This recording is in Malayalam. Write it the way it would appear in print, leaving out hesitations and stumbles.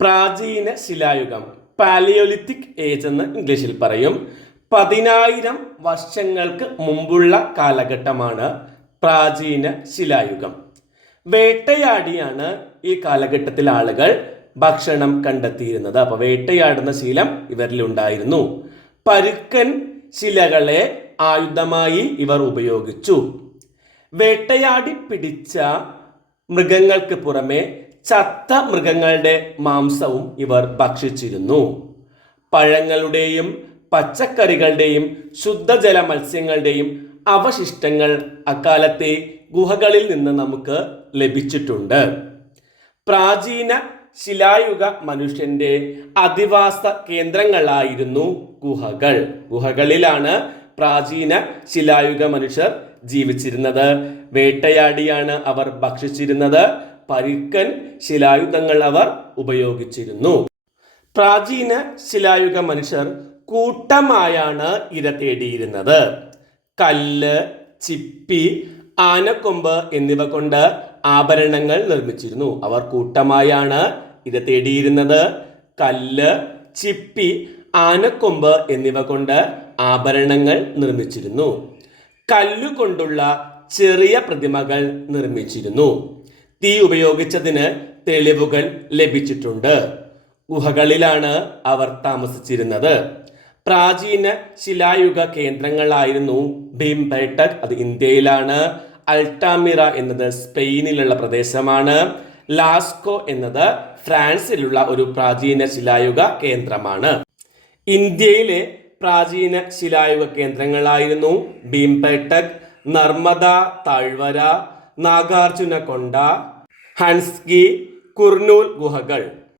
പ്രാചീന ശിലായുഗം, പാലിയോലിത്തിക് ഏജ് എന്ന് ഇംഗ്ലീഷിൽ പറയും. 10,000 വർഷങ്ങൾക്ക് മുമ്പുള്ള കാലഘട്ടമാണ് പ്രാചീന ശിലായുഗം. വേട്ടയാടിയാണ് ഈ കാലഘട്ടത്തിൽ ആളുകൾ ഭക്ഷണം കണ്ടെത്തിയിരുന്നത്. അപ്പോൾ വേട്ടയാടുന്ന ശീലം ഇവരിലുണ്ടായിരുന്നു. പരുക്കൻ ശിലകളെ ആയുധമായി ഇവർ ഉപയോഗിച്ചു. വേട്ടയാടി പിടിച്ച മൃഗങ്ങൾക്ക് പുറമെ ചത്ത മൃഗങ്ങളുടെ മാംസവും ഇവർ ഭക്ഷിച്ചിരുന്നു. പഴങ്ങളുടെയും പച്ചക്കറികളുടെയും ശുദ്ധജല മത്സ്യങ്ങളുടെയും അവശിഷ്ടങ്ങൾ അക്കാലത്തെ ഗുഹകളിൽ നിന്ന് നമുക്ക് ലഭിച്ചിട്ടുണ്ട്. പ്രാചീന ശിലായുഗ മനുഷ്യന്റെ അധിവാസ കേന്ദ്രങ്ങളായിരുന്നു ഗുഹകൾ. ഗുഹകളിലാണ് പ്രാചീന ശിലായുഗ മനുഷ്യർ ജീവിച്ചിരുന്നത്. വേട്ടയാടിയാണ് അവർ ഭക്ഷിച്ചിരുന്നത്. പരുക്കൻ ശിലായുധങ്ങൾ അവർ ഉപയോഗിച്ചിരുന്നു. പ്രാചീന ശിലായുഗ മനുഷ്യർ കൂട്ടമായാണ് ഇര തേടിയിരുന്നത്. കല്ല്, ചിപ്പി, ആനക്കൊമ്പ് എന്നിവ കൊണ്ട് ആഭരണങ്ങൾ നിർമ്മിച്ചിരുന്നു. അവർ കൂട്ടമായാണ് ഇര തേടിയിരുന്നത്. കല്ല്, ചിപ്പി, ആനക്കൊമ്പ് എന്നിവ കൊണ്ട് ആഭരണങ്ങൾ നിർമ്മിച്ചിരുന്നു. കല്ലുകൊണ്ടുള്ള ചെറിയ പ്രതിമകൾ നിർമ്മിച്ചിരുന്നു. തീ ഉപയോഗിച്ചതിന് തെളിവുകൾ ലഭിച്ചിട്ടുണ്ട്. ഗുഹകളിലാണ് അവർ താമസിച്ചിരുന്നത്. പ്രാചീന ശിലായുഗ കേന്ദ്രങ്ങളായിരുന്നു ഭീംബെട്ടക്, അത് ഇന്ത്യയിലാണ്. അൾട്ടാമിറ എന്നത് സ്പെയിനിലുള്ള പ്രദേശമാണ്. ലാസ്കോ എന്നത് ഫ്രാൻസിലുള്ള ഒരു പ്രാചീന ശിലായുഗ കേന്ദ്രമാണ്. ഇന്ത്യയിലെ പ്രാചീന ശിലായുഗ കേന്ദ്രങ്ങളായിരുന്നു ഭീംബെട്ടക്, നർമ്മദ താഴ്വര, നാഗാർജുന കൊണ്ട, ഹൻസ്കി, കുർനൂൽ ഗുഹകൾ.